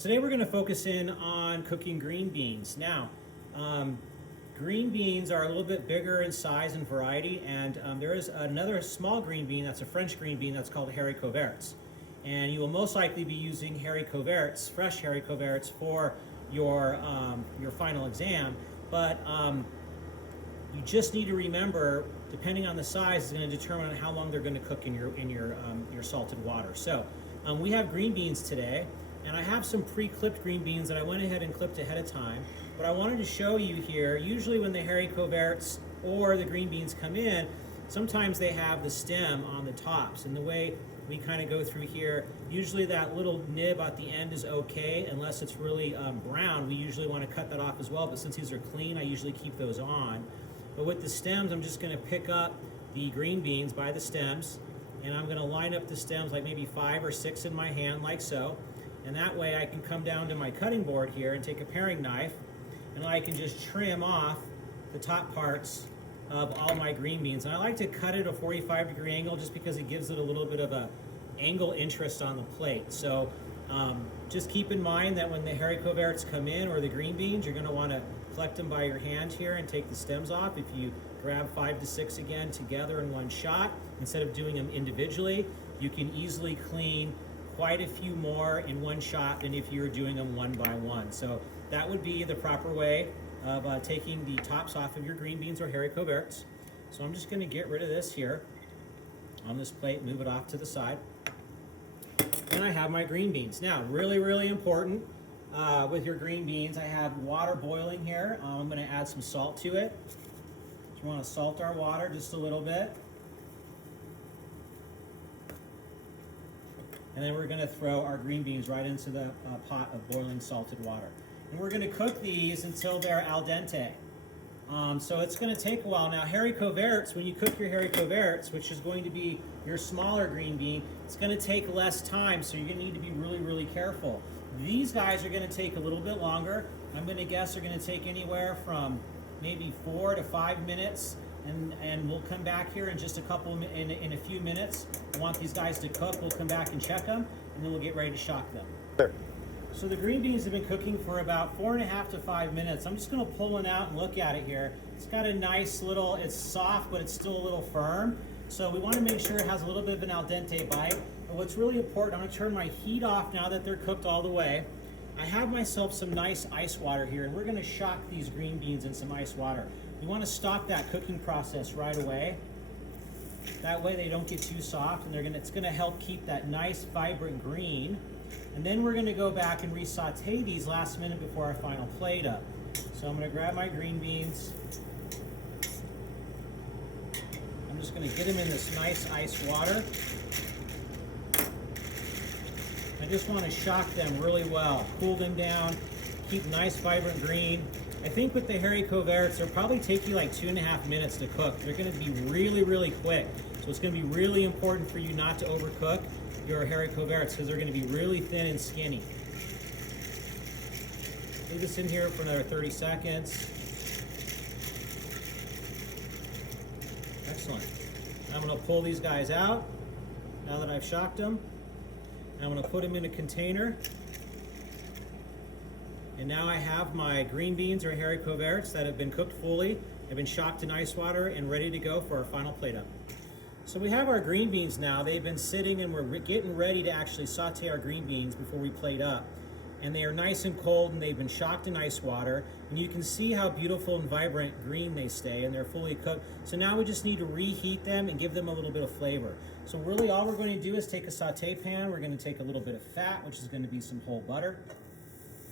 Today we're going to focus in on cooking green beans. Now, green beans are a little bit bigger in size and variety, and there is another small green bean that's a French green bean that's called Coverts. And you will most likely be using Coverts, fresh Coverts, for your final exam. But you just need to remember, depending on the size, is going to determine how long they're going to cook in your salted water. So we have green beans today. And I have some pre-clipped green beans that I went ahead and clipped ahead of time. But I wanted to show you here, usually when the Coverts or the green beans come in, sometimes they have the stem on the tops. And the way we kind of go through here, usually that little nib at the end is okay, unless it's really brown. We usually want to cut that off as well, but since these are clean, I usually keep those on. But with the stems, I'm just going to pick up the green beans by the stems, and I'm going to line up the stems like maybe 5 or 6 in my hand, like so. And that way I can come down to my cutting board here and take a paring knife, and I can just trim off the top parts of all my green beans. And I like to cut it at a 45-degree angle just because it gives it a little bit of a angle interest on the plate. So just keep in mind that when the Coverts come in, or the green beans, you're going to want to collect them by your hand here and take the stems off. If you grab 5 to 6 again together in one shot, instead of doing them individually, you can easily clean quite a few more in one shot than if you were doing them one by one. So that would be the proper way of taking the tops off of your green beans or Coverts. So I'm just going to get rid of this here on this plate, move it off to the side. And I have my green beans. Now, really important with your green beans, I have water boiling here. I'm going to add some salt to it. So we want to salt our water just a little bit. And then we're going to throw our green beans right into the pot of boiling salted water. And we're going to cook these until they're al dente. So it's going to take a while. Now, Coverts, when you cook your Coverts, which is going to be your smaller green bean, it's going to take less time, so you're going to need to be really careful. These guys are going to take a little bit longer. I'm going to guess they're going to take anywhere from maybe 4 to 5 minutes. And we'll come back here in just a few minutes. I want these guys to cook. We'll come back and check them, and then we'll get ready to shock them. Sure. So the green beans have been cooking for about 4.5 to 5 minutes. I'm just going to pull one out and look at it here. It's got a nice little, it's soft, but it's still a little firm. So we want to make sure it has a little bit of an al dente bite. But what's really important, I'm going to turn my heat off now that they're cooked all the way. I have myself some nice ice water here, and we're going to shock these green beans in some ice water. You want to stop that cooking process right away. That way they don't get too soft, and it's going to help keep that nice vibrant green. And then we're going to go back and re-saute these last minute before our final plate up. So I'm going to grab my green beans. I'm just going to get them in this nice ice water. I just want to shock them really well, cool them down, keep nice vibrant green. I think with the Coverts, they'll probably take you like 2.5 minutes to cook. They're going to be really quick. So it's going to be really important for you not to overcook your Coverts, because they're going to be really thin and skinny. Leave this in here for another 30 seconds. Excellent. I'm going to pull these guys out now that I've shocked them. I'm going to put them in a container. And now I have my green beans or Coverts that have been cooked fully, have been shocked in ice water, and ready to go for our final plate up. So we have our green beans now. They've been sitting, and we're getting ready to actually saute our green beans before we plate up. And they are nice and cold, and they've been shocked in ice water. And you can see how beautiful and vibrant green they stay, and they're fully cooked. So now we just need to reheat them and give them a little bit of flavor. So really all we're going to do is take a saute pan. We're going to take a little bit of fat, which is going to be some whole butter.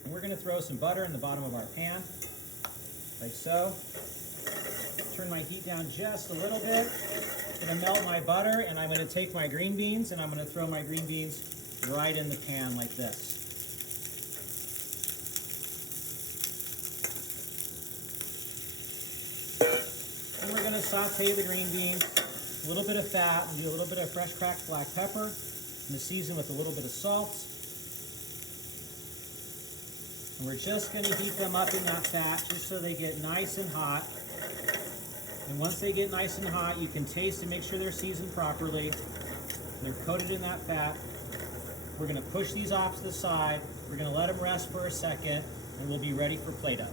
And we're going to throw some butter in the bottom of our pan, like so. Turn my heat down just a little bit. I'm going to melt my butter, and I'm going to take my green beans, and I'm going to throw my green beans right in the pan like this. And we're going to saute the green beans, a little bit of fat, and do a little bit of fresh cracked black pepper, and to season with a little bit of salt. And we're just going to heat them up in that fat just so they get nice and hot. And once they get nice and hot, you can taste and make sure they're seasoned properly. They're coated in that fat. We're going to push these off to the side. We're going to let them rest for a second, and we'll be ready for plate up.